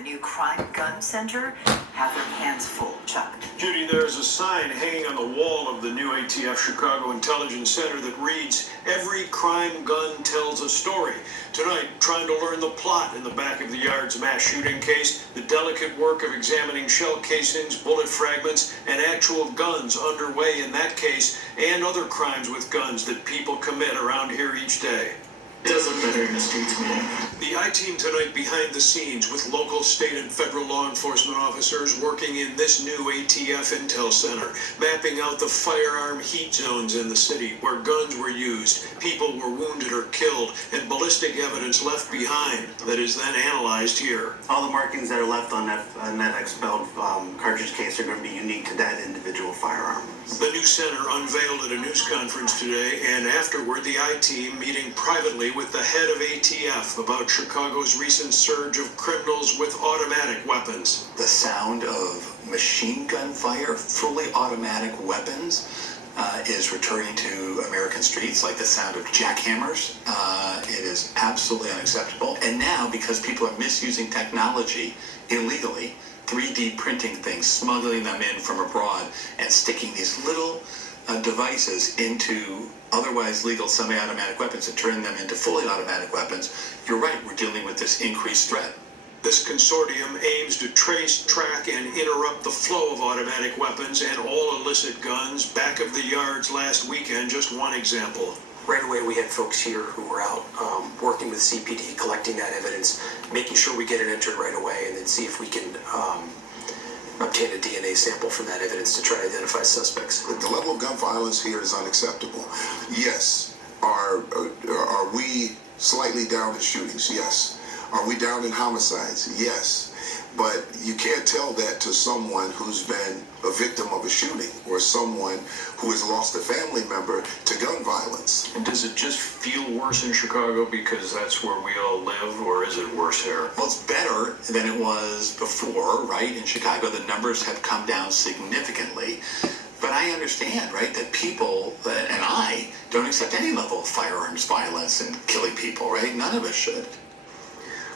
the new Crime Gun Center have their hands full. Chuck. Judy, there's a sign hanging on the wall of the new ATF Chicago Intelligence Center that reads, "Every crime gun tells a story." Tonight, trying to learn the plot in the back of the Yard's mass shooting case, the delicate work of examining shell casings, bullet fragments, and actual guns underway in that case, and other crimes with guns that people commit around here each day. It does look better in the streets, man. The I-Team tonight behind the scenes with local, state, and federal law enforcement officers working in this new ATF Intel Center, mapping out the firearm heat zones in the city where guns were used, people were wounded or killed, and ballistic evidence left behind that is then analyzed here. All the markings that are left on that expelled cartridge case are going to be unique to that individual firearm. The new center unveiled at a news conference today, and afterward the I-Team meeting privately with the head of ATF about Chicago's recent surge of criminals with automatic weapons. The sound of machine gun fire, fully automatic weapons, is returning to American streets like the sound of jackhammers. It is absolutely unacceptable. And now, because people are misusing technology illegally, 3D printing things, smuggling them in from abroad, and sticking these little devices into otherwise legal semi-automatic weapons and turning them into fully automatic weapons, you're right, we're dealing with this increased threat. This consortium aims to trace, track, and interrupt the flow of automatic weapons and all illicit guns. Back of the Yards last weekend, just one example. Right away, we had folks here who were out working with CPD, collecting that evidence, making sure we get it entered right away, and then see if we can obtain a DNA sample from that evidence to try to identify suspects. The level of gun violence here is unacceptable. Yes. Are we slightly down in shootings? Yes. Are we down in homicides? Yes. But you can't tell that to someone who's been a victim of a shooting or someone who has lost a family member to gun violence. And does it just feel worse in Chicago because that's where we all live, or is it worse here? Well, it's better than it was before, right? In Chicago, the numbers have come down significantly. But I understand, right, that people and I don't accept any level of firearms violence and killing people, right? None of us should.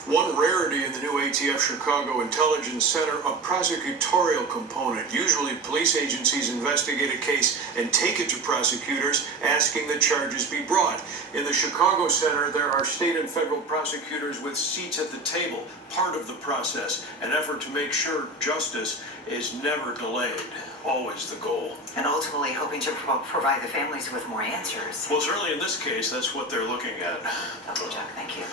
One rarity in the new ATF Chicago Intelligence Center, a prosecutorial component. Usually police agencies investigate a case and take it to prosecutors, asking that charges be brought. In the Chicago Center, there are state and federal prosecutors with seats at the table, part of the process, an effort to make sure justice is never delayed. Always the goal. And ultimately hoping to provide the families with more answers. Well, certainly in this case, that's what they're looking at. Okay, Chuck, thank you.